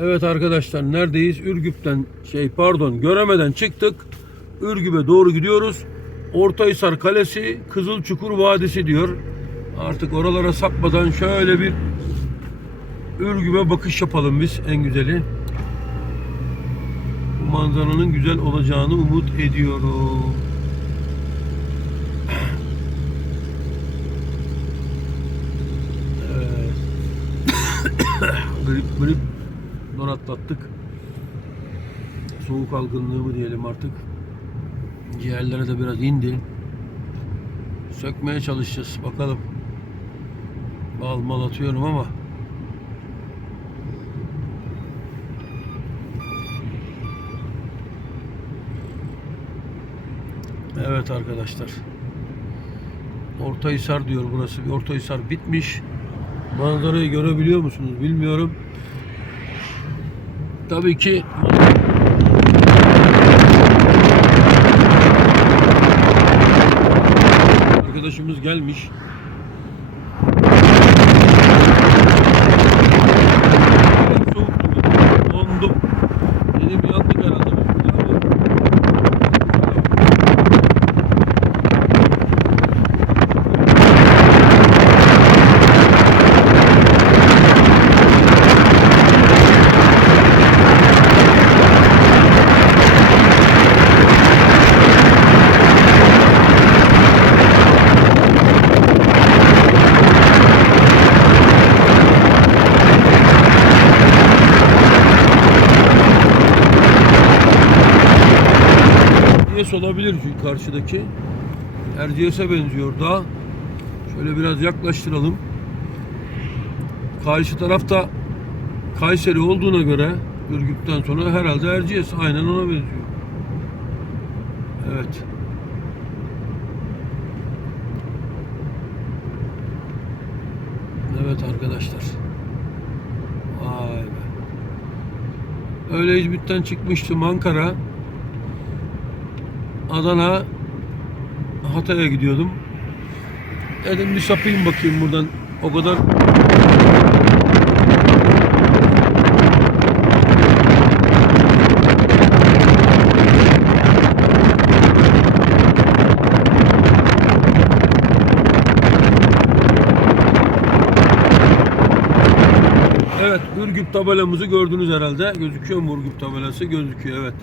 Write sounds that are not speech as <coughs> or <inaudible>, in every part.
Evet arkadaşlar neredeyiz? Ürgüp'ten şey pardon Göreme'den çıktık. Ürgüp'e doğru gidiyoruz. Ortahisar Kalesi, Kızılçukur Vadisi diyor. Artık oralara sapmadan şöyle bir Ürgüp'e bakış yapalım biz en güzeli. Bu manzaranın güzel olacağını umut ediyorum. Evet. <coughs> grip grip don atlattık. Soğuk algınlığı mı diyelim artık. Ciğerlere de biraz indi. Sökmeye çalışacağız bakalım. Bal mal atıyorum ama Evet arkadaşlar. Ortahisar diyor burası. Ortahisar bitmiş. Manzarayı görebiliyor musunuz bilmiyorum. Tabii ki arkadaşımız gelmiş. Çok soğuktu bu. Dondum. Dedim yandık herhalde biz burada ama Erciyes olabilir çünkü karşıdaki. Erciyes'e benziyor daha. Şöyle biraz yaklaştıralım. Karşı tarafta Kayseri olduğuna göre Ürgüp'ten sonra herhalde Erciyes aynen ona benziyor. Evet. Evet arkadaşlar. Vay be. Öyle İzmit'ten çıkmıştım Ankara. Adana Hatay'a gidiyordum. Dedim bir sapayım bakayım buradan. O kadar Evet, Ürgüp tabelamızı gördünüz herhalde. Gözüküyor mu Ürgüp tabelası? Gözüküyor, evet.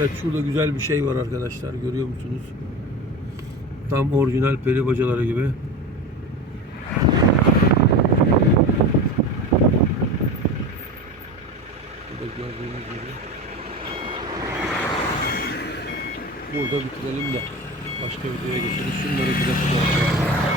Evet şurada güzel bir şey var arkadaşlar görüyor musunuz? Tam orijinal peri bacaları gibi. Burada bitirelim de başka videoya geçelim. Şunları bir de